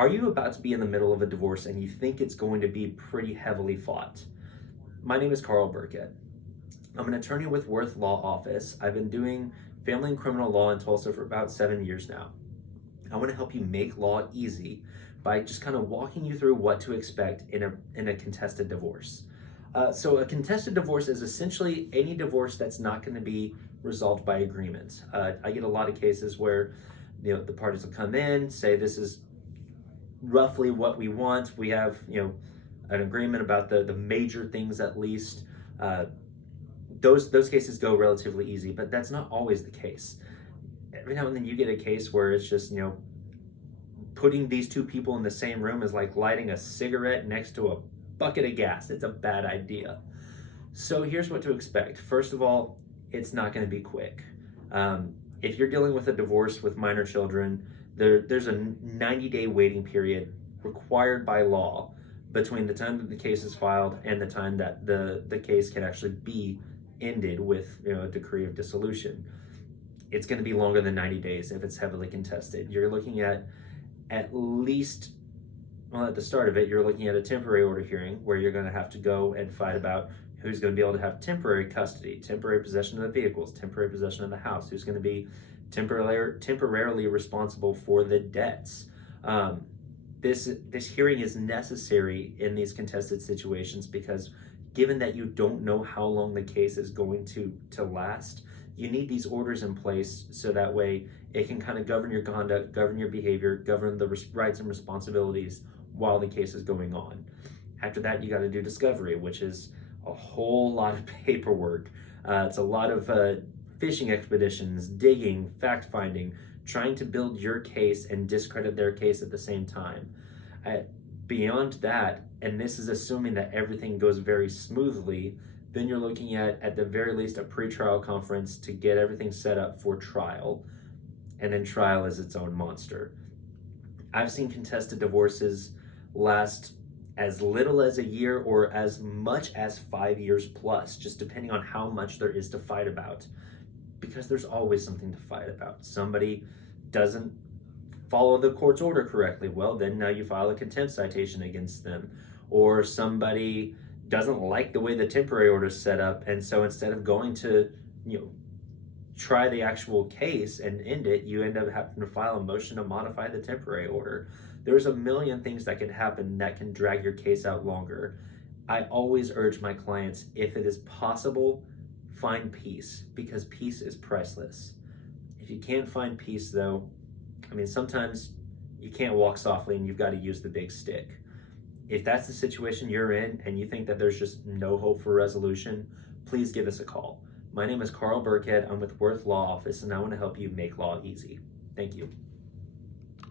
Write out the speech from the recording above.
Are you about to be in the middle of a divorce and you think it's going to be pretty heavily fought? My name is Carl Birkhead. I'm an attorney with Wirth Law Office. I've been doing family and criminal law in Tulsa for about 7 years now. I want to help you make law easy by just kind of walking you through what to expect in a contested divorce. So a contested divorce is essentially any divorce that's not going to be resolved by agreement. I get a lot of cases where the parties will come in, say this is roughly what we want. We have an agreement about the major things at least. Those cases go relatively easy, but that's not always the case. Every now and then you get a case where it's just putting these two people in the same room is like lighting a cigarette next to a bucket of gas. It's a bad idea. So here's what to expect. First of all, it's not going to be quick. If you're dealing with a divorce with minor children, there's a 90-day waiting period required by law between the time that the case is filed and the time that the case can actually be ended with a decree of dissolution. It's going to be longer than 90 days if it's heavily contested. You're looking at least, well, at the start of it, you're looking at a temporary order hearing where you're going to have to go and fight about who's going to be able to have temporary custody, temporary possession of the vehicles, temporary possession of the house, who's going to be temporarily responsible for the debts. This hearing is necessary in these contested situations because given that you don't know how long the case is going to last, you need these orders in place so that way it can kind of govern your conduct, govern your behavior, govern the rights and responsibilities while the case is going on. After that, you got to do discovery, which is a whole lot of paperwork. It's a lot of fishing expeditions, digging, fact-finding, trying to build your case and discredit their case at the same time. Beyond that, and this is assuming that everything goes very smoothly, then you're looking at the very least a pretrial conference to get everything set up for trial, and then trial is its own monster. I've seen contested divorces last as little as a year or as much as 5 years plus, just depending on how much there is to fight about, because there's always something to fight about. Somebody doesn't follow the court's order correctly, well, then now you file a contempt citation against them. Or somebody doesn't like the way the temporary order is set up, and so instead of going to try the actual case and end it, you end up having to file a motion to modify the temporary order. There's a million things that can happen that can drag your case out longer. I always urge my clients, if it is possible, find peace, because peace is priceless. If you can't find peace though, sometimes you can't walk softly and you've got to use the big stick. If that's the situation you're in and you think that there's just no hope for resolution, please give us a call. My name is Carl Birkhead. I'm with Wirth Law Office, and I want to help you make law easy. Thank you.